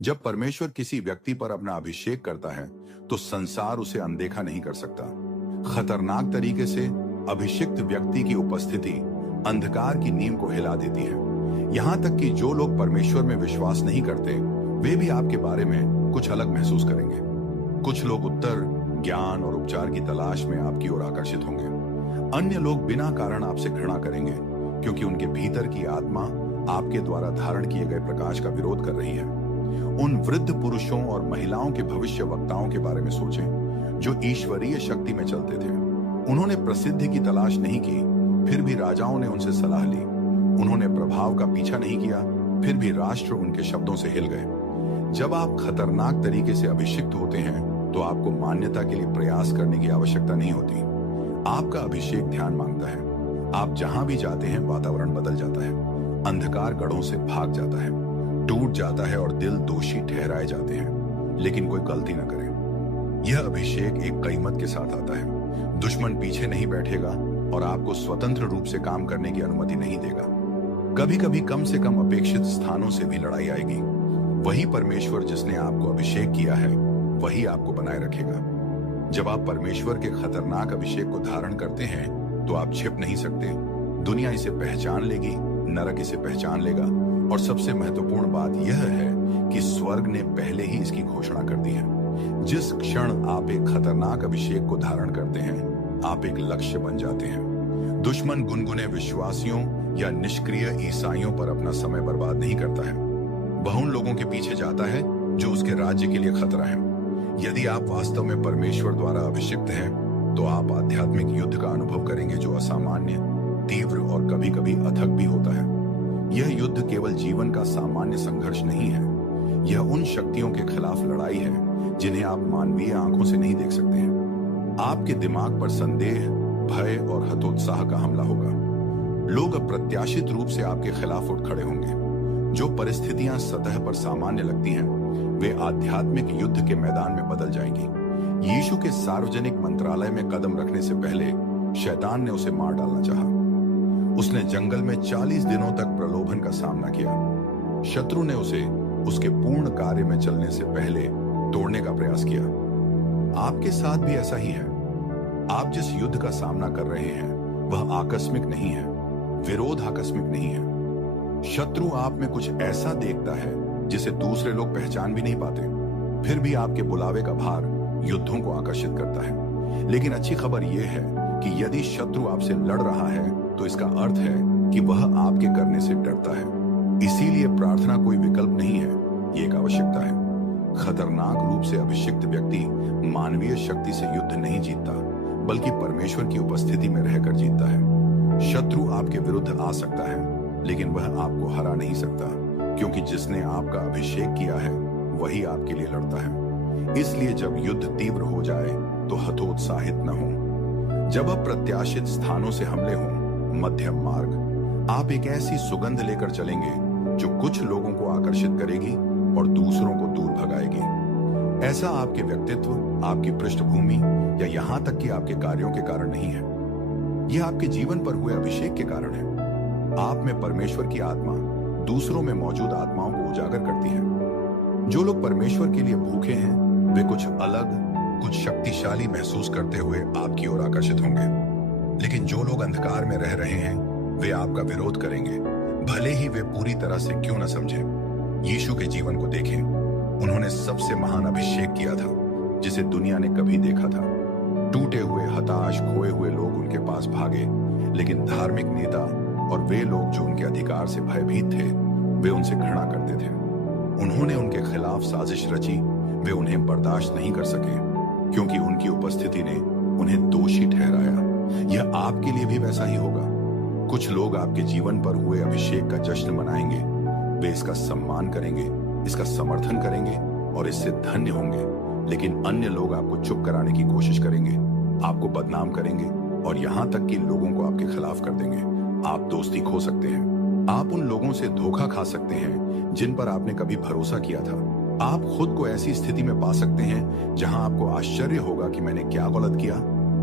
जब परमेश्वर किसी व्यक्ति पर अपना अभिषेक करता है तो संसार उसे अनदेखा नहीं कर सकता। खतरनाक तरीके से अभिषिक्त व्यक्ति की उपस्थिति अंधकार की नींव को हिला देती है। यहां तक कि जो लोग परमेश्वर में विश्वास नहीं करते वे भी आपके बारे में कुछ अलग महसूस करेंगे। कुछ लोग उत्तर, ज्ञान और उपचार की तलाश में आपकी ओर आकर्षित होंगे। अन्य लोग बिना कारण आपसे घृणा करेंगे क्योंकि उनके भीतर की आत्मा आपके द्वारा धारण किए गए प्रकाश का विरोध कर रही है। उन वृद्ध पुरुषों और महिलाओं के भविष्य वक्ताओं के बारे में सोचें जो ईश्वरीय शक्ति में चलते थे। उन्होंने प्रसिद्धि की तलाश नहीं की, फिर भी राजाओं ने उनसे सलाह ली। उन्होंने प्रभाव का पीछा नहीं किया, फिर भी राष्ट्र उनके शब्दों से हिल गए। जब आप खतरनाक तरीके से अभिषिक्त होते हैं तो आपको मान्यता के लिए प्रयास करने की आवश्यकता नहीं होती। आपका अभिषेक ध्यान मांगता है। आप जहां भी जाते हैं वातावरण बदल जाता है, अंधकार गढ़ों से भाग जाता है, टूट जाता है और दिल दोषी ठहराए जाते हैं, लेकिन कोई गलती न करे। यह अभिषेक एक कीमत के साथ आता है। दुश्मन पीछे नहीं बैठेगा और आपको स्वतंत्र रूप से काम करने की अनुमति नहीं देगा। कभी कभी कम से कम अपेक्षित स्थानों से भी लड़ाई आएगी। वही परमेश्वर जिसने आपको अभिषेक किया है वही आपको बनाए रखेगा। जब आप परमेश्वर के खतरनाक अभिषेक को धारण करते हैं तो आप छिप नहीं सकते। दुनिया इसे पहचान लेगी, नरक इसे पहचान लेगा, और सबसे महत्वपूर्ण बात यह है कि स्वर्ग ने पहले ही इसकी घोषणा कर दी है। जिस क्षण आप एक खतरनाक अभिषेक को धारण करते हैं आप एक लक्ष्य बन जाते हैं। दुश्मन गुनगुने विश्वासियों या निष्क्रिय ईसाइयों पर अपना समय बर्बाद नहीं करता है। वह उन लोगों के पीछे जाता है जो उसके राज्य के लिए खतरा है। यदि आप वास्तव में परमेश्वर द्वारा अभिषिक्त हैं तो आप आध्यात्मिक युद्ध का अनुभव करेंगे जो असामान्य, तीव्र और कभी कभी अथक भी होता है। यह युद्ध केवल जीवन का सामान्य संघर्ष नहीं है, यह उन शक्तियों के खिलाफ लड़ाई है जिन्हें आप मानवीय आंखों से नहीं देख सकते हैं। आपके दिमाग पर संदेह, भय और हतोत्साह का हमला होगा। लोग अप्रत्याशित रूप से आपके खिलाफ उठ खड़े होंगे। जो परिस्थितियां सतह पर सामान्य लगती हैं वे आध्यात्मिक युद्ध के मैदान में बदल जाएंगी। यीशु के सार्वजनिक मंत्रालय में कदम रखने से पहले शैतान ने उसे मार डालना चाहा। उसने जंगल में 40 दिनों तक प्रलोभन का सामना किया। शत्रु ने उसे उसके पूर्ण कार्य में चलने से पहले तोड़ने का प्रयास किया। आपके साथ भी ऐसा ही है। आप जिस युद्ध का सामना कर रहे हैं वह आकस्मिक नहीं है, विरोध आकस्मिक नहीं है। शत्रु आप में कुछ ऐसा देखता है जिसे दूसरे लोग पहचान भी नहीं पाते, फिर भी आपके बुलावे का भार युद्धों को आकर्षित करता है। लेकिन अच्छी खबर यह है कि यदि शत्रु आपसे लड़ रहा है तो इसका अर्थ है कि वह आपके करने से डरता है। इसीलिए प्रार्थना कोई विकल्प नहीं है, ये एक आवश्यकता है। खतरनाक रूप से अभिषिक्त व्यक्ति मानवीय शक्ति से युद्ध नहीं जीतता बल्कि परमेश्वर की उपस्थिति में रहकर जीतता है। शत्रु आपके विरुद्ध आ सकता है लेकिन वह आपको हरा नहीं सकता, क्योंकि जिसने आपका अभिषेक किया है वही आपके लिए लड़ता है। इसलिए जब युद्ध तीव्र हो जाए तो हतोत्साहित न हो। जब अप्रत्याशित स्थानों से हमले हों, मध्यम मार्ग, आप एक ऐसी सुगंध लेकर चलेंगे जो कुछ लोगों को आकर्षित करेगी और दूसरों को दूर भगाएगी। ऐसा आपके व्यक्तित्व, आपकी पृष्ठभूमि या यहां तक कि आपके कार्यों के कारण नहीं है, यह आपके जीवन पर हुए अभिषेक के कारण है। आप में परमेश्वर की आत्मा दूसरों में मौजूद आत्माओं को उजागर करती है। जो लोग परमेश्वर के लिए भूखे हैं वे कुछ अलग, कुछ शक्तिशाली महसूस करते हुए आपकी ओर आकर्षित होंगे। लेकिन जो लोग अंधकार में रह रहे हैं वे आपका विरोध करेंगे, भले ही वे पूरी तरह से क्यों न समझें। यीशु के जीवन को देखें, उन्होंने सबसे महान अभिषेक किया था जिसे दुनिया ने कभी देखा था। टूटे हुए, हताश, खोए हुए लोग उनके पास भागे, लेकिन धार्मिक नेता और वे लोग जो उनके अधिकार से भयभीत थे वे उनसे घृणा करते थे। उन्होंने उनके खिलाफ साजिश रची, वे उन्हें बर्दाश्त नहीं कर सके क्योंकि उनकी उपस्थिति ने उन्हें दोषी ठहराया। यह आपके लिए भी वैसा ही होगा। कुछ लोग आपके जीवन पर हुए अभिषेक का जश्न मनाएंगे, वे इसका सम्मान करेंगे, इसका समर्थन करेंगे और इससे धन्य होंगे। लेकिन अन्य लोग आपको चुप कराने की कोशिश करेंगे, आपको बदनाम करेंगे और यहां तक कि लोगों को आपके खिलाफ कर देंगे। आप दोस्ती खो सकते हैं। आप उन लोगों से धोखा खा सकते हैं जिन पर आपने कभी भरोसा किया था। आप खुद को ऐसी स्थिति में पा सकते हैं जहां आपको आश्चर्य होगा कि मैंने क्या गलत किया।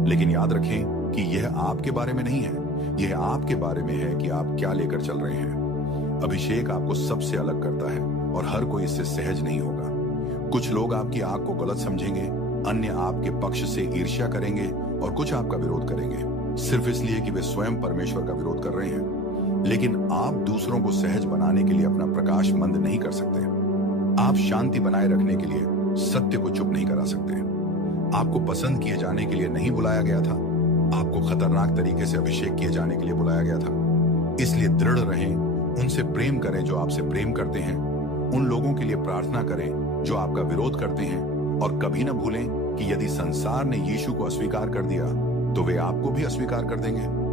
लेकिन याद रखें कि यह आपके बारे में नहीं है, यह आपके बारे में है कि आप क्या लेकर चल रहे हैं। अभिषेक आपको सबसे अलग करता है और हर कोई इससे सहज नहीं होगा। कुछ लोग आपकी आग को गलत समझेंगे, अन्य आपके पक्ष से ईर्ष्या करेंगे और कुछ आपका विरोध करेंगे, सिर्फ इसलिए कि वे स्वयं परमेश्वर का विरोध कर रहे हैं। लेकिन आप दूसरों को सहज बनाने के लिए अपना प्रकाश मंद नहीं कर सकते। आप शांति बनाए रखने के लिए सत्य को चुप नहीं करा सकते। आपको पसंद किए जाने के लिए नहीं बुलाया गया था, आपको खतरनाक तरीके से अभिषेक किए जाने के लिए बुलाया गया था। इसलिए दृढ़ रहें, उनसे प्रेम करें जो आपसे प्रेम करते हैं, उन लोगों के लिए प्रार्थना करें जो आपका विरोध करते हैं, और कभी न भूलें कि यदि संसार ने यीशु को अस्वीकार कर दिया तो वे आपको भी अस्वीकार कर देंगे।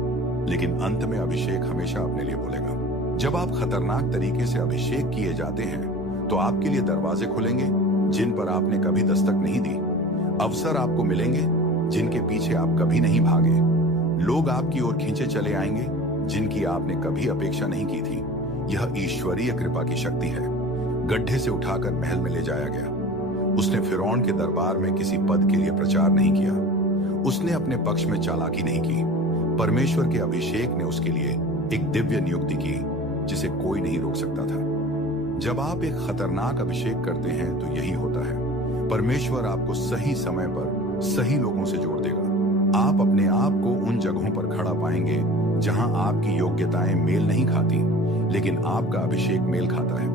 लेकिन अंत में अभिषेक हमेशा अपने लिए बोलेगा। जब आप खतरनाक तरीके से अभिषेक किए जाते हैं तो आपके लिए दरवाजे खुलेंगे जिन पर आपने कभी दस्तक नहीं दी। अवसर आपको मिलेंगे जिनके पीछे आप कभी नहीं भागे। लोग आपकी ओर खींचे चले आएंगे जिनकी आपने कभी अपेक्षा नहीं की थी। यह ईश्वरीय कृपा की शक्ति है। गड्ढे से उठाकर महल में ले जाया गया। उसने फिरौन के दरबार में किसी पद के लिए प्रचार नहीं किया। उसने अपने पक्ष में चालाकी नहीं की। परमेश्वर के अभिषेक ने उसके लिए एक दिव्य नियुक्ति की जिसे कोई नहीं रोक सकता था। जब आप एक खतरनाक अभिषेक करते हैं तो यही होता है, परमेश्वर आपको सही समय पर सही लोगों से जोड़ देगा। आप अपने आप को उन जगहों पर खड़ा पाएंगे जहां आपकी योग्यताएं मेल नहीं खाती, लेकिन आपका अभिषेक मेल खाता है।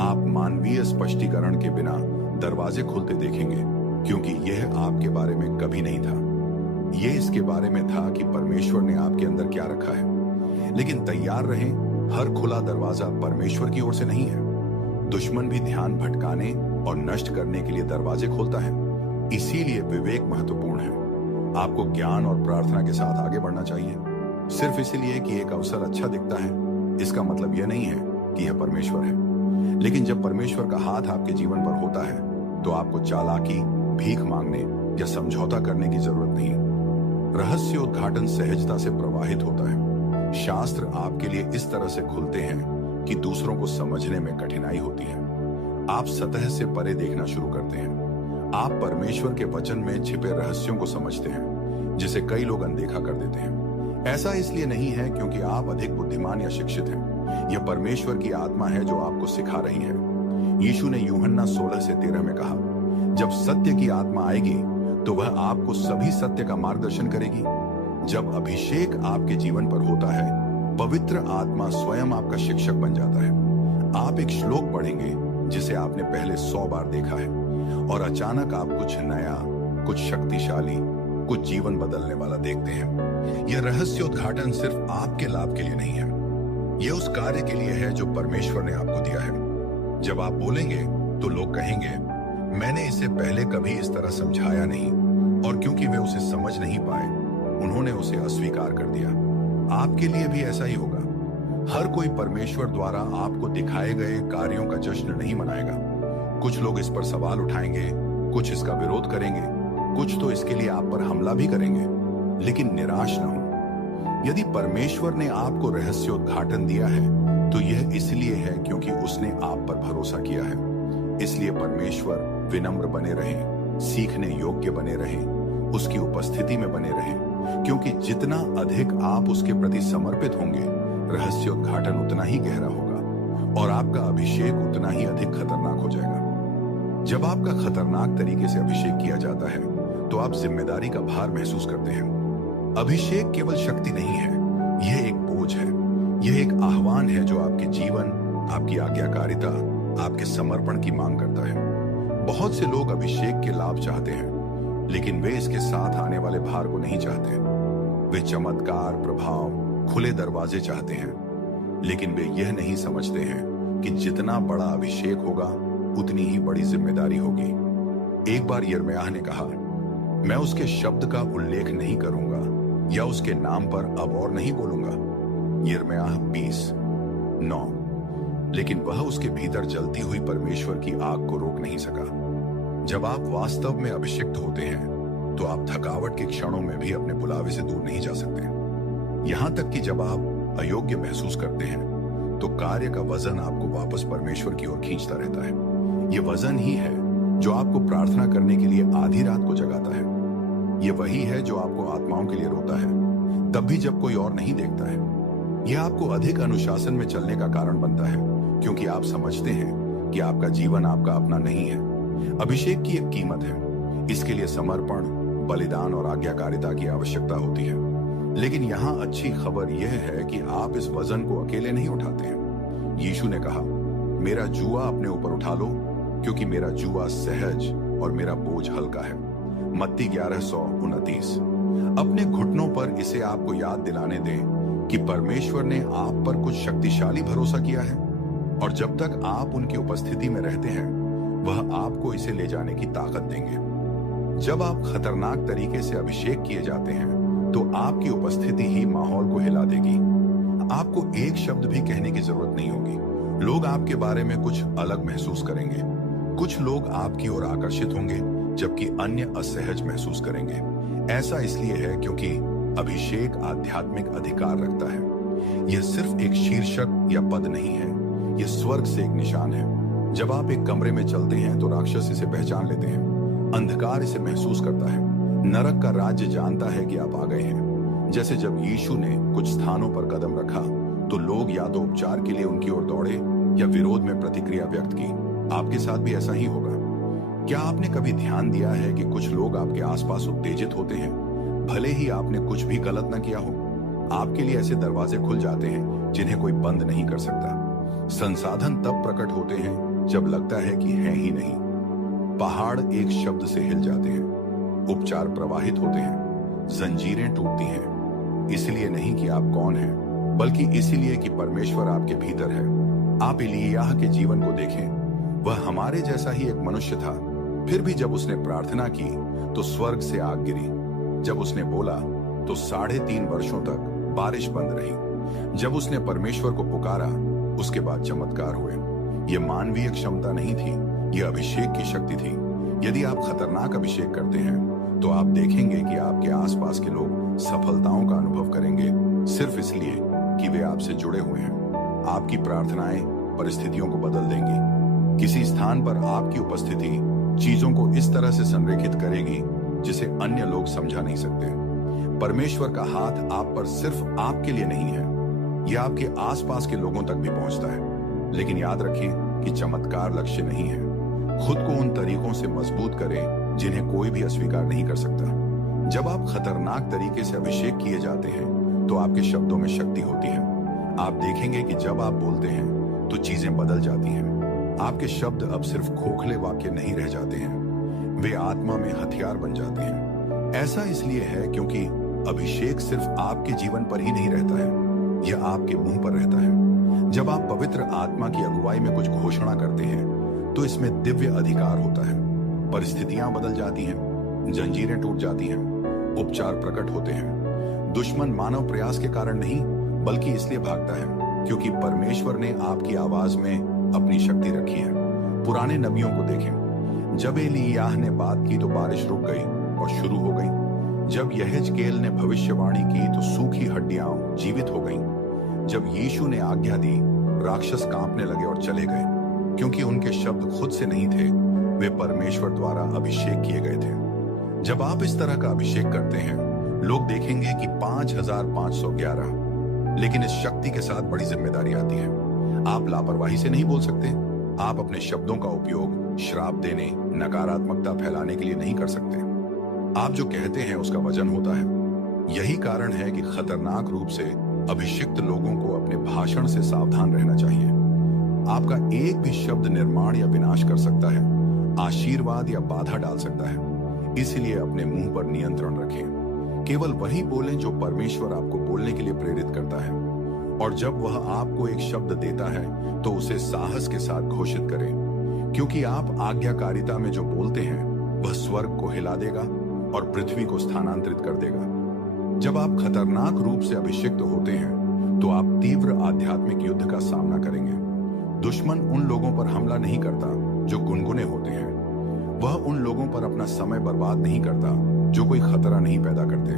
आप मानवीय स्पष्टीकरण के बिना दरवाजे खुलते देखेंगे, क्योंकि यह आपके बारे में कभी नहीं था। यह इसके बारे में था कि परमेश्वर ने आपके अंदर क्या रखा है। लेकिन तैयार रहें, हर खुला दरवाजा परमेश्वर की ओर से नहीं है। दुश्मन भी ध्यान भटकाने और नष्ट करने के लिए दरवाजे खोलता है। इसीलिए विवेक महत्वपूर्ण है। आपको ज्ञान और प्रार्थना के साथ आगे बढ़ना चाहिए। सिर्फ इसलिए कि एक अवसर अच्छा दिखता है, इसका मतलब यह नहीं है कि यह परमेश्वर है। लेकिन जब परमेश्वर का हाथ आपके जीवन पर होता है तो आपको चालाकी, भीख मांगने या समझौता करने की जरूरत नहीं। रहस्य उद्घाटन सहजता से प्रवाहित होता है। शास्त्र आपके लिए इस तरह से खुलते हैं कि दूसरों को समझने में कठिनाई होती है। आप सतह से परे देखना शुरू करते हैं। आप परमेश्वर के वचन में छिपे रहस्यों को समझते हैं जिसे कई लोग अनदेखा कर देते हैं। ऐसा इसलिए नहीं है क्योंकि आप अधिक बुद्धिमान या शिक्षित हैं। यह परमेश्वर की आत्मा है जो आपको सिखा रही है। यीशु ने यूहन्ना 16-13 में कहा, जब सत्य की आत्मा आएगी तो वह आपको सभी सत्य का मार्गदर्शन करेगी। जब अभिषेक आपके जीवन पर होता है, पवित्र आत्मा स्वयं आपका शिक्षक बन जाता है। आप एक श्लोक पढ़ेंगे जिसे आपने पहले 100 बार देखा है, और अचानक आप कुछ नया, कुछ शक्तिशाली, कुछ जीवन बदलने वाला देखते हैं। यह रहस्य उद्घाटन सिर्फ आपके लाभ के लिए नहीं है, यह उस कार्य के लिए है जो परमेश्वर ने आपको दिया है। जब आप बोलेंगे तो लोग कहेंगे, मैंने इसे पहले कभी इस तरह समझाया नहीं, और क्योंकि वे उसे समझ नहीं पाए, उन्होंने उसे अस्वीकार कर दिया। आपके लिए भी ऐसा ही होगा। हर कोई परमेश्वर द्वारा आपको दिखाए गए कार्यों का जश्न नहीं मनाएगा। कुछ लोग इस पर सवाल उठाएंगे, कुछ इसका विरोध करेंगे, कुछ तो इसके लिए आप पर हमला भी करेंगे। लेकिन निराश न हो। यदि परमेश्वर ने आपको रहस्योद्घाटन दिया है तो यह इसलिए है क्योंकि उसने आप पर भरोसा किया है। इसलिए परमेश्वर विनम्र बने रहें, सीखने योग्य बने रहें, उसकी उपस्थिति में बने रहें, क्योंकि जितना अधिक आप उसके प्रति समर्पित होंगे, रहस्योद्घाटन उतना ही गहरा होगा और आपका अभिषेक उतना ही अधिक खतरनाक हो जाएगा। जब आपका खतरनाक तरीके से अभिषेक किया जाता है तो आप जिम्मेदारी का भार महसूस करते हैं। अभिषेक केवल शक्ति नहीं है, यह एक बोझ है। यह एक आह्वान है जो आपके जीवन, आपकी आज्ञाकारिता, आपके समर्पण की मांग करता है। बहुत से लोग अभिषेक के लाभ चाहते हैं, लेकिन वे इसके साथ आने वाले भार को नहीं चाहते। वे चमत्कार, प्रभाव, खुले दरवाजे चाहते हैं, लेकिन वे यह नहीं समझते हैं कि जितना बड़ा अभिषेक होगा उतनी ही बड़ी जिम्मेदारी होगी। एक बार यिर्मयाह ने कहा, मैं उसके शब्द का उल्लेख नहीं करूंगा या उसके नाम पर अब और नहीं बोलूंगा। यिर्मयाह 20:9। लेकिन वह उसके भीतर जलती हुई परमेश्वर की आग को रोक नहीं सका। जब आप वास्तव में अभिषिक्त होते हैं तो आप थकावट के क्षणों में भी अपने बुलावे से दूर नहीं जा सकते। यहां तक कि जब आप अयोग्य महसूस करते हैं तो कार्य का वजन आपको वापस परमेश्वर की ओर खींचता रहता है। यह वजन ही है जो आपको प्रार्थना करने के लिए आधी रात को जगाता है। यह वही है जो आपको आत्माओं के लिए रोता है, तब भी जब कोई और नहीं देखता है। यह आपको अधिक अनुशासन में चलने का कारण बनता है, क्योंकि आप समझते हैं कि आपका जीवन आपका अपना नहीं है। अभिषेक की एक कीमत है। इसके लिए समर्पण, बलिदान और आज्ञाकारिता की आवश्यकता होती है। लेकिन यहाँ अच्छी खबर यह है कि आप इस वजन को अकेले नहीं उठाते हैं। यीशु ने कहा, मेरा जुआ अपने ऊपर उठा लो, क्योंकि मेरा जुआ सहज और मेरा बोझ हल्का है। मत्ती 11:29। अपने घुटनों पर इसे आपको याद दिलाने दें कि परमेश्वर ने आप पर कुछ शक्तिशाली भरोसा किया है, और जब तक आप उनकी उपस्थिति में रहते हैं वह आपको इसे ले जाने की ताकत देंगे। जब आप खतरनाक तरीके से अभिषेक किए जाते हैं तो आपकी उपस्थिति ही माहौल को हिला देगी। आपको एक शब्द भी कहने की जरूरत नहीं होगी। लोग आपके बारे में कुछ अलग महसूस करेंगे। कुछ लोग आपकी ओर आकर्षित होंगे, जबकि अन्य असहज महसूस करेंगे। ऐसा इसलिए है क्योंकि अभिषेक आध्यात्मिक अधिकार रखता है। यह सिर्फ एक शीर्षक या पद नहीं है, यह स्वर्ग से एक निशान है। जब आप एक कमरे में चलते हैं तो राक्षस इसे पहचान लेते हैं, अंधकार इसे महसूस करता है, नरक का राज्य जानता है कि आप आ गए हैं। जैसे जब यीशु ने कुछ स्थानों पर कदम रखा तो लोग या तो उपचार के लिए उनकी ओर दौड़े या विरोध में प्रतिक्रिया व्यक्त की। आपके साथ भी ऐसा ही होगा। क्या आपने कभी ध्यान दिया है कि कुछ लोग आपके आसपास उत्तेजित होते हैं, भले ही आपने कुछ भी गलत न किया हो? आपके लिए ऐसे दरवाजे खुल जाते हैं जिन्हें कोई बंद नहीं कर सकता। संसाधन तब प्रकट होते हैं जब लगता है कि है ही नहीं। पहाड़ एक शब्द से हिल जाते हैं, उपचार प्रवाहित होते हैं, जंजीरें टूटती हैं। इसलिए नहीं कि आप कौन हैं, बल्कि इसीलिए कि परमेश्वर आपके भीतर है। आप एलिय्याह के जीवन को देखें, वह हमारे जैसा ही एक मनुष्य था। फिर भी जब उसने प्रार्थना की तो स्वर्ग से आग गिरी। जब उसने बोला तो 3.5 वर्षों तक बारिश बंद रही। जब उसने परमेश्वर को पुकारा उसके बाद चमत्कार हुए। यह मानवीय क्षमता नहीं थी, यह अभिषेक की शक्ति थी। यदि आप खतरनाक अभिषेक करते हैं तो आप देखेंगे कि आपके आसपास के लोग सफलताओं का अनुभव करेंगे, सिर्फ इसलिए कि वे आपसे जुड़े हुए हैं। आपकी प्रार्थनाएं परिस्थितियों को बदल देंगी। किसी स्थान पर आपकी उपस्थिति चीजों को इस तरह से संरेखित करेगी जिसे अन्य लोग समझा नहीं सकते। परमेश्वर का हाथ आप पर सिर्फ आपके लिए नहीं है, यह आपके आसपास के लोगों तक भी पहुंचता है। लेकिन याद रखें कि चमत्कार लक्ष्य नहीं है। खुद को उन तरीकों से मजबूत करें जिन्हें कोई भी अस्वीकार नहीं कर सकता। जब आप खतरनाक तरीके से अभिषेक किए जाते हैं तो आपके शब्दों में शक्ति होती है। आप देखेंगे कि जब आप बोलते हैं तो चीजें बदल जाती हैं। आपके शब्द अब सिर्फ खोखले वाक्य नहीं रह जाते हैं, वे आत्मा में हथियार बन जाते हैं। ऐसा इसलिए है क्योंकि अभिषेक सिर्फ आपके जीवन पर ही नहीं रहता है, यह आपके मुंह पर रहता है। जब आप पवित्र आत्मा की अगुवाई में कुछ घोषणा करते हैं तो इसमें दिव्य अधिकार होता है। परिस्थितियां बदल जाती हैं, जंजीरें टूट जाती हैं, उपचार प्रकट होते हैं। दुश्मन मानव प्रयास के कारण नहीं, बल्कि इसलिए भागता है क्योंकि परमेश्वर ने आपकी आवाज में अपनी शक्ति रखी है। पुराने नबियों को देखें, जब एलिय्याह ने बात की तो बारिश रुक गई और शुरू हो गई। जब यहेजकेल ने भविष्यवाणी की तो सूखी हड्डियां जीवित हो गईं। जब यीशु ने आज्ञा दी, राक्षस कांपने लगे और चले गए, क्योंकि उनके शब्द खुद से नहीं थे, वे परमेश्वर द्वारा अभिषेक किए गए थे। जब आप इस तरह का अभिषेक करते हैं, लोग देखेंगे कि 5511, लेकिन इस शक्ति के साथ बड़ी जिम्मेदारी आती है। आप लापरवाही से नहीं बोल सकते। आप अपने शब्दों का उपयोग श्राप देने, नकारात्मकता फैलाने के लिए नहीं कर सकते। आप जो कहते हैं उसका वजन होता है। यही कारण है कि खतरनाक रूप से अभिषिक्त लोगों को अपने भाषण से सावधान रहना चाहिए। आपका एक भी शब्द निर्माण या विनाश कर सकता है, आशीर्वाद या बाधा डाल सकता है। इसलिए अपने मुंह पर नियंत्रण रखें। केवल वही बोलें जो परमेश्वर आपको बोलने के लिए प्रेरित करता है। और जब वह आपको एक शब्द देता है तो उसे साहस के साथ घोषित करें, क्योंकि आप आज्ञाकारिता में जो बोलते हैं वह स्वर्ग को हिला देगा और पृथ्वी को स्थानांतरित कर देगा। जब आप खतरनाक रूप से अभिषिक्त होते हैं तो आप तीव्र आध्यात्मिक युद्ध का सामना करेंगे। दुश्मन उन लोगों पर हमला नहीं करता जो गुनगुने होते हैं। वह उन लोगों पर अपना समय बर्बाद नहीं करता जो कोई खतरा नहीं पैदा करते।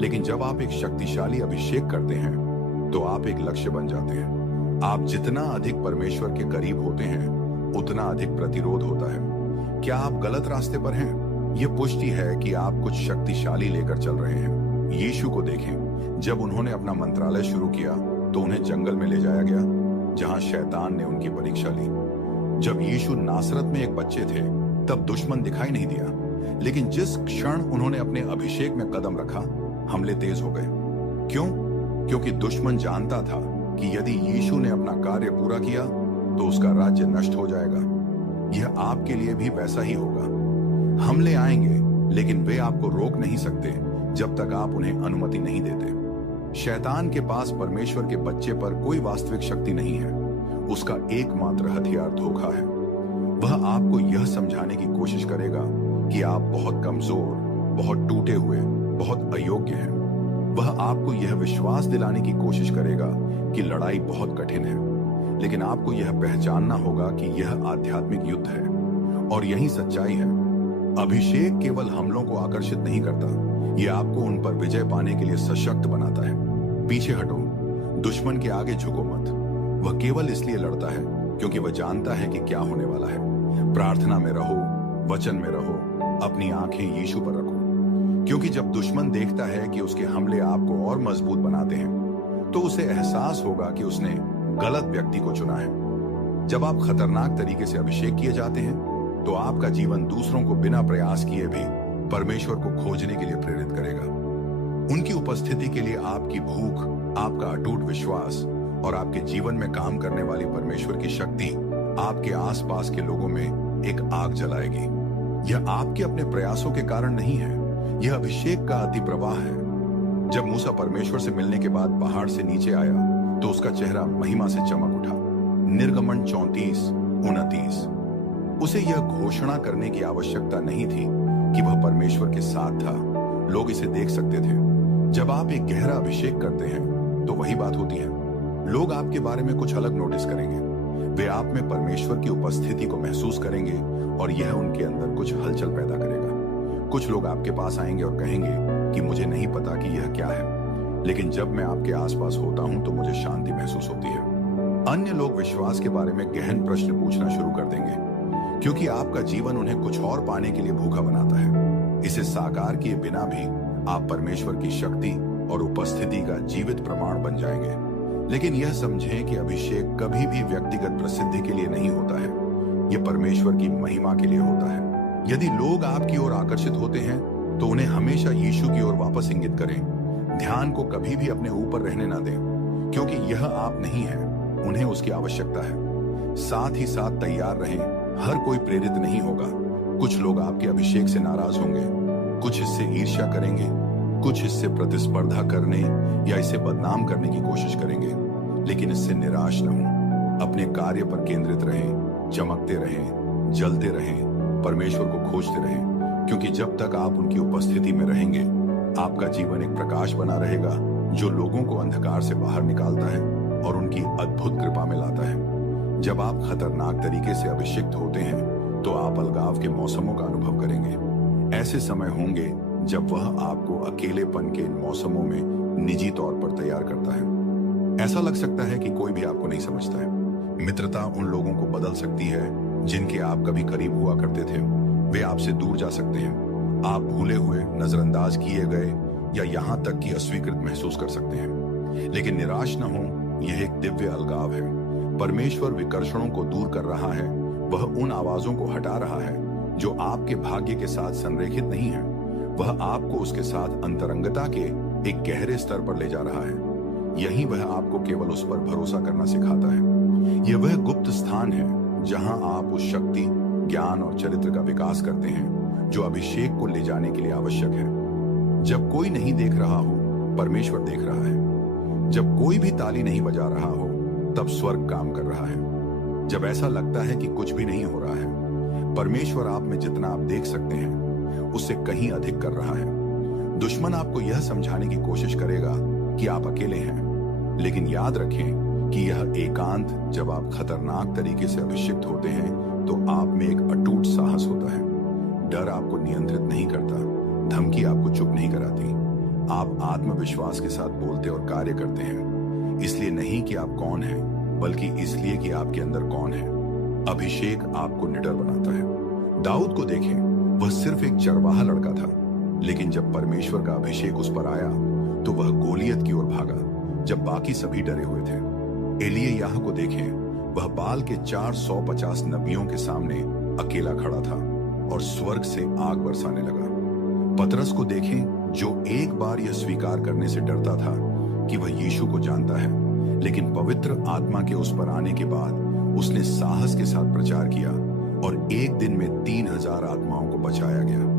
लेकिन जब आप एक शक्तिशाली अभिषेक करते हैं तो आप एक लक्ष्य बन जाते हैं। आप जितना अधिक परमेश्वर के करीब होते हैं उतना अधिक प्रतिरोध होता है। क्या आप गलत रास्ते पर हैं? यह पुष्टि है कि आप कुछ शक्तिशाली लेकर चल रहे हैं। यीशु को देखें, जब उन्होंने अपना मंत्रालय शुरू किया तो उन्हें जंगल में ले जाया गया, जहां शैतान ने उनकी परीक्षा ली। जब यीशु नासरत में एक बच्चे थे तब दुश्मन दिखाई नहीं दिया, लेकिन जिस क्षण उन्होंने अपने अभिषेक में कदम रखा, हमले तेज हो गए। क्यों? क्योंकि दुश्मन जानता था कि यदि यीशु ने अपना कार्य पूरा किया तो उसका राज्य नष्ट हो जाएगा। यह आपके लिए भी वैसा ही होगा। हमले आएंगे, लेकिन वे आपको रोक नहीं सकते जब तक आप उन्हें अनुमति नहीं देते। शैतान के पास परमेश्वर के बच्चे पर कोई वास्तविक शक्ति नहीं है। उसका एकमात्र हथियार धोखा है। वह आपको यह समझाने की कोशिश करेगा कि आप बहुत कमजोर, बहुत टूटे हुए, बहुत अयोग्य हैं। वह आपको यह विश्वास दिलाने की कोशिश करेगा कि लड़ाई बहुत कठिन है, लेकिन आपको यह पहचानना होगा कि यह आध्यात्मिक युद्ध है और यही सच्चाई है। अभिषेक केवल हमलों को आकर्षित नहीं करता, यह आपको उन पर विजय पाने के लिए सशक्त बनाता है। पीछे हटो, दुश्मन के आगे झुको मत। वह केवल इसलिए लड़ता है क्योंकि वह जानता है कि क्या होने वाला है। प्रार्थना में रहो, वचन में रहो, अपनी आंखें यीशु पर रखो, क्योंकि जब दुश्मन देखता है कि उसके हमले आपको और मजबूत बनाते हैं, तो उसे एहसास होगा कि उसने गलत व्यक्ति को चुना है। जब आप खतरनाक तरीके से अभिषेक किए जाते हैं, तो आपका जीवन दूसरों को बिना प्रयास किए भी परमेश्वर को खोजने के लिए प्रेरित करेगा। उनकी उपस्थिति के लिए आपकी भूख, आपका अटूट विश्वास और आपके जीवन में काम करने वाली परमेश्वर की शक्ति आपके आसपास के लोगों में एक आग जलाएगी। यह आपके अपने प्रयासों के कारण नहीं है, यह अभिषेक का अति प्रवाह है। जब मूसा परमेश्वर से मिलने के बाद पहाड़ से नीचे आया तो उसका चेहरा महिमा से चमक उठा। निर्गमन 34:29। उसे यह घोषणा करने की आवश्यकता नहीं थी कि वह परमेश्वर के साथ था। लोग इसे देख सकते थे। जब आप एक गहरा अभिषेक करते हैं तो वही बात होती है। लोग आपके बारे में कुछ अलग नोटिस करेंगे। वे आप में परमेश्वर की उपस्थिति को महसूस करेंगे और यह उनके अंदर कुछ हलचल पैदा करेगा। कुछ लोग आपके पास आएंगे और कहेंगे कि मुझे नहीं पता कि यह क्या है, लेकिन जब मैं आपके आसपास होता हूं तो मुझे शांति महसूस होती है। अन्य लोग विश्वास के बारे में गहन प्रश्न पूछना शुरू कर देंगे, क्योंकि आपका जीवन उन्हें कुछ और पाने के लिए भूखा बनाता है। इसे साकार किए बिना भी आप परमेश्वर की शक्ति और उपस्थिति का जीवित प्रमाण बन जाएंगे। लेकिन यह समझें कि अभिषेक कभी भी व्यक्तिगत प्रसिद्धि के लिए नहीं होता है, यह परमेश्वर की महिमा के लिए होता है। यदि लोग आपकी ओर आकर्षित होते हैं तो उन्हें हमेशा यीशु की ओर वापस इंगित करें। ध्यान को कभी भी अपने ऊपर रहने ना दें, क्योंकि यह आप नहीं है, उन्हें उसकी आवश्यकता है। साथ ही साथ तैयार रहें, हर कोई प्रेरित नहीं होगा। कुछ लोग आपके अभिषेक से नाराज होंगे, कुछ इससे ईर्ष्या करेंगे, कुछ इससे प्रतिस्पर्धा करने या इसे बदनाम करने की कोशिश करेंगे। लेकिन इससे निराश न हो, अपने कार्य पर केंद्रित रहें, चमकते रहें, जलते रहें, परमेश्वर को खोजते रहें, क्योंकि जब तक आप उनकी उपस्थिति में रहेंगे, आपका जीवन एक प्रकाश बना रहेगा जो लोगों को अंधकार से बाहर निकालता है और उनकी अद्भुत कृपा में लाता है। जब आप खतरनाक तरीके से अभिषिक्त होते हैं तो आप अलगाव के मौसमों का अनुभव करेंगे। ऐसे समय होंगे जब वह आपको अकेलेपन के इन मौसमों में निजी तौर पर तैयार करता है। ऐसा लग सकता है कि कोई भी आपको नहीं समझता है। मित्रता उन लोगों को बदल सकती है जिनके आप कभी करीब हुआ करते थे। वे आपसे दूर जा सकते हैं। आप भूले हुए, नजरअंदाज किए गए या यहाँ तक कि अस्वीकृत महसूस कर सकते हैं। लेकिन निराश न हो, यह एक दिव्य अलगाव है। परमेश्वर विकर्षणों को दूर कर रहा है। वह उन आवाजों को हटा रहा है जो आपके भाग्य के साथ संरेखित नहीं है। वह आपको उसके साथ अंतरंगता के एक गहरे स्तर पर ले जा रहा है। यही वह आपको केवल उस पर भरोसा करना सिखाता है। यह वह गुप्त स्थान है जहां आप उस शक्ति, ज्ञान और चरित्र का विकास करते हैं जो अभिषेक को ले जाने के लिए आवश्यक है। जब कोई नहीं देख रहा हो, परमेश्वर देख रहा है। जब कोई भी ताली नहीं बजा रहा हो, तब स्वर्ग काम कर रहा है। जब ऐसा लगता है कि कुछ भी नहीं हो रहा है, परमेश्वर आप में जितना आप देख सकते हैं उससे कहीं अधिक कर रहा है। दुश्मन आपको यह समझाने की कोशिश करेगा कि आप अकेले हैं, लेकिन याद रखें कि यह एकांत, जब आप खतरनाक तरीके से अभिषिक्त होते हैं तो आप में एक अटूट साहस होता है। डर आपको नियंत्रित नहीं करता, धमकी आपको चुप नहीं कराती। आप आत्मविश्वास के साथ बोलते और कार्य करते हैं, इसलिए नहीं कि आप कौन हैं, बल्कि इसलिए कि आपके अंदर कौन है। अभिषेक आपको निडर बनाता है। दाऊद को देखें, वह सिर्फ एक चरवाहा लड़का था, लेकिन जब परमेश्वर का अभिषेक उस पर आया तो वह गोलियत की ओर भागा जब बाकी सभी डरे हुए थे। एलिय्याह को देखें, वह बाल के 450 नबियों के सामने अकेला खड़ा था और स्वर्ग से आग बरसाने लगा। पतरस को देखें, जो एक बार यह स्वीकार करने से डरता था कि वह यीशु को जानता है, लेकिन पवित्र आत्मा के उस पर आने के बाद उसने साहस के साथ प्रचार किया और एक दिन में 3000 आत्माओं को बचाया गया।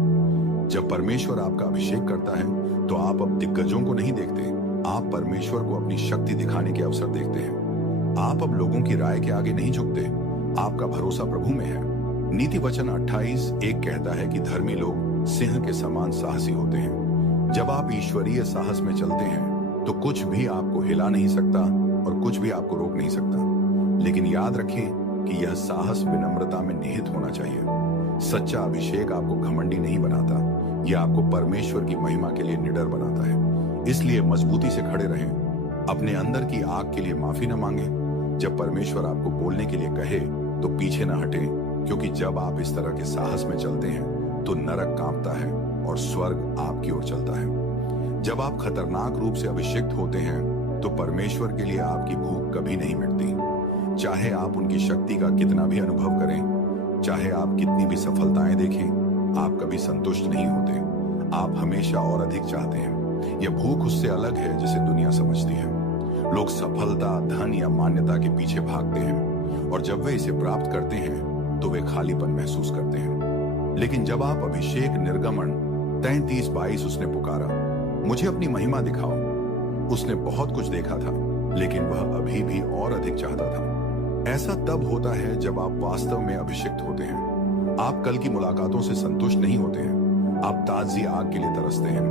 जब परमेश्वर आपका अभिषेक करता है तो आप अब दिग्गजों को नहीं देखते, आप परमेश्वर को अपनी शक्ति दिखाने के अवसर देखते हैं। आप अब लोगों की राय के आगे नहीं झुकते, आपका भरोसा प्रभु में है। नीति वचन 28:1 कहता है कि धर्मी लोग सिंह के समान साहसी होते हैं। जब आप ईश्वरीय साहस में चलते हैं तो कुछ भी आपको हिला नहीं सकता और कुछ भी आपको रोक नहीं सकता। लेकिन याद रखें कि यह साहस विनम्रता में निहित होना चाहिए। सच्चा अभिषेक आपको घमंडी नहीं बनाता, यह आपको परमेश्वर की महिमा के लिए निडर बनाता है। इसलिए मजबूती से खड़े रहें। अपने अंदर की आग के लिए माफी न मांगे। जब परमेश्वर आपको बोलने के लिए कहे तो पीछे न हटे, क्योंकि जब आप इस तरह के साहस में चलते हैं तो नरक कांपता है और स्वर्ग आपकी ओर चलता है। जब आप खतरनाक रूप से अभिषिक्त होते हैं तो परमेश्वर के लिए आपकी भूख कभी नहीं मिटती। चाहे आप उनकी शक्ति का कितना भी अनुभव करें, चाहे आप कितनी भी सफलताएं देखें, आप कभी संतुष्ट नहीं होते। आप हमेशा और अधिक चाहते हैं। यह भूख उससे अलग है जिसे दुनिया समझती है। लोग सफलता, धन या मान्यता के पीछे भागते हैं और जब वे इसे प्राप्त करते हैं तो वे खालीपन महसूस करते हैं। लेकिन जब आप अभिषेक निर्गमन 33:22 उसने पुकारा, मुझे अपनी महिमा दिखाओ। उसने बहुत कुछ देखा था, लेकिन वह अभी भी और अधिक चाहता था। ऐसा तब होता है जब आप वास्तव में अभिषिक्त होते हैं। आप कल की मुलाकातों से संतुष्ट नहीं होते हैं, आप ताजी आग के लिए तरसते हैं,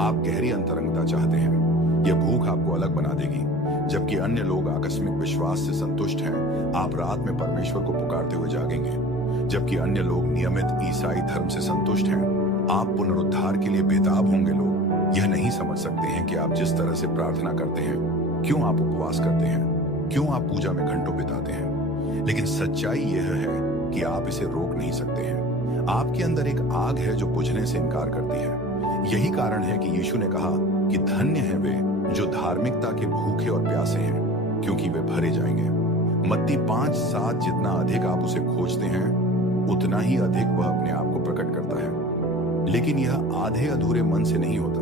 आप गहरी अंतरंगता चाहते हैं। यह भूख आपको अलग बना देगी। जबकि अन्य लोग आकस्मिक विश्वास से संतुष्ट हैं, आप रात में परमेश्वर को पुकारते हुए जागेंगे। जबकि अन्य लोग नियमित ईसाई धर्म से संतुष्ट हैं, आप पुनरुद्धार के लिए बेताब होंगे। लोग यह नहीं समझ सकते हैं कि आप जिस तरह से प्रार्थना करते हैं, क्यों आप उपवास करते हैं, क्यों आप पूजा में घंटों बिताते हैं। लेकिन सच्चाई यह है कि आप इसे रोक नहीं सकते हैं। आपके अंदर एक आग है जो बुझने से इनकार करती है। यही कारण है कि यीशु ने कहा कि धन्य हैं वे जो धार्मिकता के भूखे और प्यासे हैं, क्योंकि वे भरे जाएंगे। मत्ती 5:7 जितना अधिक आप उसे खोजते हैं, उतना ही अधिक वह अपने आप को प्रकट करता है। लेकिन यह आधे अधूरे मन से नहीं होता।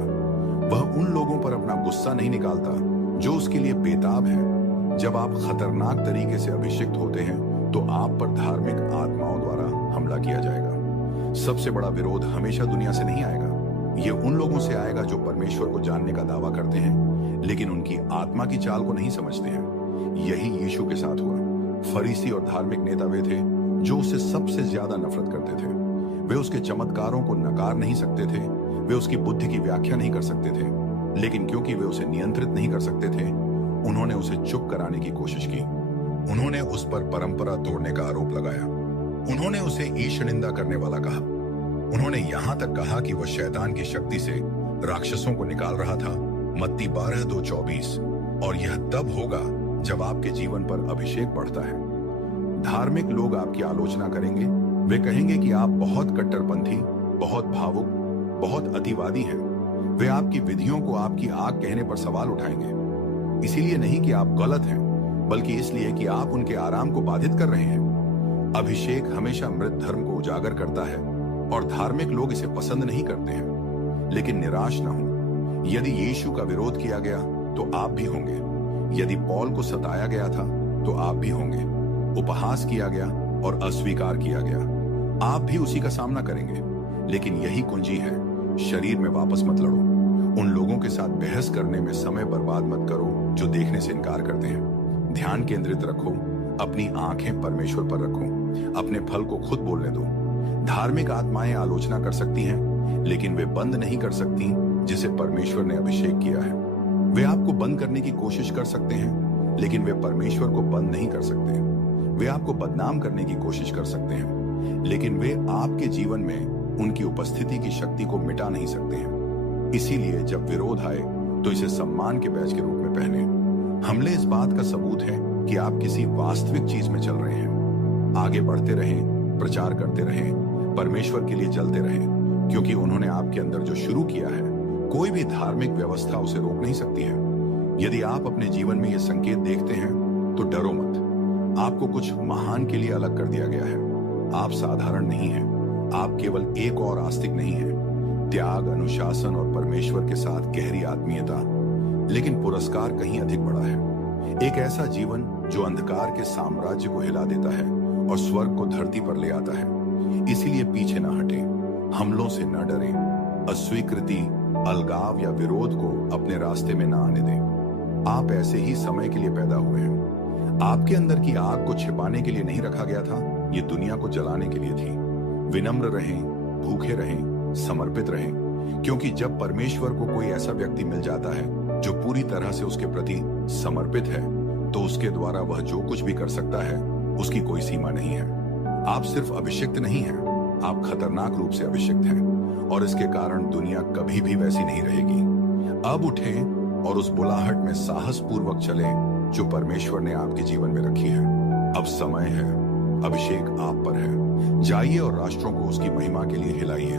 वह उन लोगों पर अपना गुस्सा नहीं निकालता जो उसके लिए बेताब हैं। जब आप खतरनाक तरीके से अभिषिक्त होते हैं तो आप पर धार्मिक आत्माओं द्वारा हमला किया जाएगा। सबसे बड़ा विरोध हमेशा दुनिया से नहीं आएगा, ये उन लोगों से आएगा जो परमेश्वर को जानने का दावा करते हैं, लेकिन उनकी आत्मा की चाल को नहीं समझते हैं। यही यीशु के साथ हुआ। फरीसी और धार्मिक नेता वे थे जो उससे सबसे ज्यादा नफरत करते थे। वे उसके चमत्कारों को नकार नहीं सकते थे, वे उसकी बुद्धि की व्याख्या नहीं कर सकते थे, लेकिन क्योंकि वे उसे नियंत्रित नहीं कर सकते थे, उन्होंने उसे चुप कराने की कोशिश की। उन्होंने उस पर परंपरा तोड़ने का आरोप लगाया। उन्होंने उसे ईश निंदा करने वाला कहा। उन्होंने यहां तक कहा कि वह शैतान की शक्ति से राक्षसों को निकाल रहा था। मत्ती 12:2-24। और यह तब होगा जब आपके जीवन पर अभिषेक बढ़ता है। धार्मिक लोग आपकी आलोचना करेंगे। वे कहेंगे कि आप बहुत कट्टरपंथी, बहुत भावुक, बहुत अतिवादी हैं। वे आपकी विधियों को आपकी आग कहने पर सवाल उठाएंगे। इसीलिए नहीं कि आप गलत हैं, बल्कि इसलिए कि आप उनके आराम को बाधित कर रहे हैं। अभिषेक हमेशा मृत धर्म को उजागर करता है और धार्मिक लोग इसे पसंद नहीं करते हैं। लेकिन निराश न हो, यदि यीशु का विरोध किया गया तो आप भी होंगे। यदि पौल को सताया गया था तो आप भी होंगे। उपहास किया गया और अस्वीकार किया गया, आप भी उसी का सामना करेंगे। लेकिन यही कुंजी है, शरीर में वापस मत लड़ो। उन लोगों के साथ बहस करने में समय बर्बाद मत करो जो देखने से इनकार करते हैं। ध्यान केंद्रित रखो, अपनी आंखें परमेश्वर पर रखो, अपने फल को खुद बोलने दो। धार्मिक आत्माएं आलोचना कर सकती हैं, लेकिन वे बंद नहीं कर सकती जिसे परमेश्वर ने अभिषेक किया है। वे आपको बंद करने की कोशिश कर सकते हैं, लेकिन वे परमेश्वर को बंद नहीं कर सकते। वे आपको बदनाम करने की कोशिश कर सकते हैं, लेकिन वे आपके जीवन में उनकी उपस्थिति की शक्ति को मिटा नहीं सकते हैं। इसीलिए जब विरोध आए तो इसे सम्मान के बैज के रूप में पहने। हमले इस बात का सबूत है कि आप किसी वास्तविक चीज में चल रहे हैं। आगे बढ़ते रहें, प्रचार करते रहें, परमेश्वर के लिए जलते रहें, क्योंकि उन्होंने आपके अंदर जो शुरू किया है, कोई भी धार्मिक व्यवस्था उसे रोक नहीं सकती है। यदि आप अपने जीवन में ये संकेत देखते हैं तो डरो मत। आपको कुछ महान के लिए अलग कर दिया गया है। आप साधारण नहीं हैं। आप केवल एक और आस्तिक नहीं हैं। त्याग, अनुशासन और परमेश्वर के साथ गहरी आत्मीयता, लेकिन पुरस्कार कहीं अधिक बड़ा है। एक ऐसा जीवन जो अंधकार के साम्राज्य को हिला देता है और स्वर्ग को धरती पर ले आता है। इसीलिए पीछे ना हटे, हमलों से न डरे, अस्वीकृति, अलगाव या विरोध को अपने रास्ते में ना आने दें। आप ऐसे ही समय के लिए पैदा हुए हैं। आपके अंदर की आग को छिपाने के लिए नहीं रखा गया था, ये दुनिया को जलाने के लिए थी। विनम्र रहें, भूखे रहें, समर्पित रहें, क्योंकि जब परमेश्वर को कोई ऐसा व्यक्ति मिल जाता है जो पूरी तरह से उसके प्रति समर्पित है, तो उसके द्वारा वह जो कुछ भी कर सकता है उसकी कोई सीमा नहीं है। आप सिर्फ अभिषिक्त नहीं हैं, आप खतरनाक रूप से अभिषिक्त हैं, और इसके कारण दुनिया कभी भी वैसी नहीं रहेगी। अब उठें और उस बुलाहट में साहस पूर्वक चलें जो परमेश्वर ने आपके जीवन में रखी है। अब समय है, अभिषेक आप पर है। जाइए और राष्ट्रों को उसकी महिमा के लिए हिलाइए।